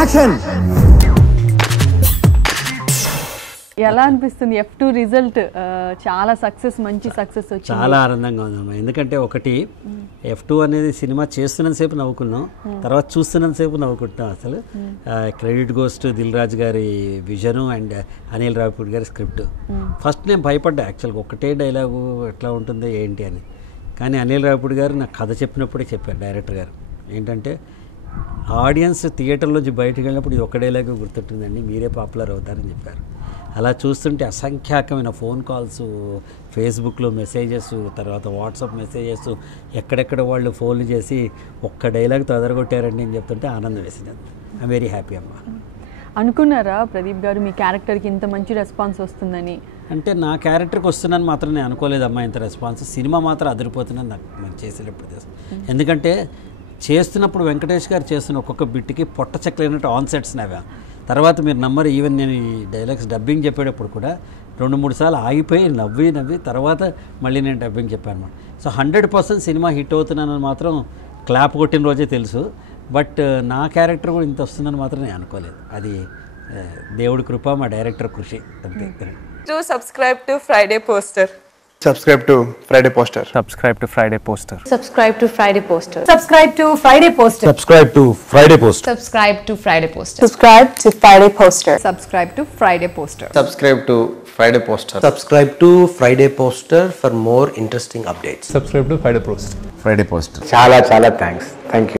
Action. ఎలా అనిపిస్తుంది F2 result? చాలా సక్సెస్, మంచి సక్సెస్ వచ్చింది. చాలా ఆనందంగా ఉందమ్మా. ఎందుకంటే ఒకటి F2 అనేది సినిమా చేస్తున్నంతసేపు నవ్వుకున్నాం, తర్వాత చూస్తున్నంతసేపు నవ్వుకుంటున్నాం. అసలు credit goes to Dil Raju గారి విజను అండ్ అనిల్ రావిపూడి గారి స్క్రిప్ట్. ఫస్ట్ నేను భయపడ్డా యాక్చువల్గా, ఒకటే డైలాగు ఎట్లా ఉంటుందో ఏంటి అని. కానీ అనిల్ రావిపూడి గారు నాకు కథ చెప్పినప్పుడే చెప్పారు డైరెక్టర్ గారు, ఏంటంటే ఆడియన్స్ థియేటర్లోంచి బయటకు వెళ్ళినప్పుడు ఇది ఒక్క డైలాగ్ గుర్తుంటుందండి, మీరే పాపులర్ అవుతారని చెప్పారు. అలా చూస్తుంటే అసంఖ్యాకమైన ఫోన్ కాల్స్, ఫేస్బుక్లో మెసేజెస్, తర్వాత వాట్సాప్ మెసేజెస్, ఎక్కడెక్కడ వాళ్ళు ఫోన్లు చేసి ఒక్క డైలాగ్ తొదరగొట్టారండి అని చెప్తుంటే ఆనందం వేసింది. ఐఎమ్ వెరీ హ్యాపీ అమ్మా. అనుకున్నారా ప్రదీప్ గారు మీ క్యారెక్టర్కి ఇంత మంచి రెస్పాన్స్ వస్తుందని? అంటే నా క్యారెక్టర్కి వస్తుందని మాత్రం నేను అనుకోలేదమ్మా ఇంత రెస్పాన్స్. సినిమా మాత్రం అదిరిపోతుందని నాకు మనం చేసేటప్పుడు తెలుసు. ఎందుకంటే చేస్తున్నప్పుడు వెంకటేష్ గారు చేస్తున్న ఒక్కొక్క బిట్కి పొట్ట చెక్కలేనట్టు ఆన్ సెట్స్ నవ్వా. తర్వాత మీరు నమ్మరు, ఈవెన్ నేను ఈ డైలాగ్స్ డబ్బింగ్ చెప్పేటప్పుడు కూడా 2-3 సార్లు ఆగిపోయి నవ్వి తర్వాత మళ్ళీ నేను డబ్బింగ్ చెప్పాను అనమాట. సో 100% సినిమా హిట్ అవుతున్నానని మాత్రం క్లాప్ కొట్టిన రోజే తెలుసు. బట్ నా క్యారెక్టర్ కూడా ఇంత వస్తుందని మాత్రం నేను అనుకోలేదు. అది దేవుడి కృప, మా డైరెక్టర్ కృషి అంతే. Do subscribe to Friday Poster. Subscribe to Friday Poster. Subscribe to Friday Poster. Subscribe to Friday Poster. Subscribe to Friday Poster. Subscribe to Friday Poster. Subscribe to Friday Poster. Subscribe to Friday Poster. Subscribe to Friday Poster. Subscribe to Friday Poster. Subscribe to Friday Poster for more interesting updates. Subscribe to Friday Poster. Friday Poster. చాలా thanks. Thank you.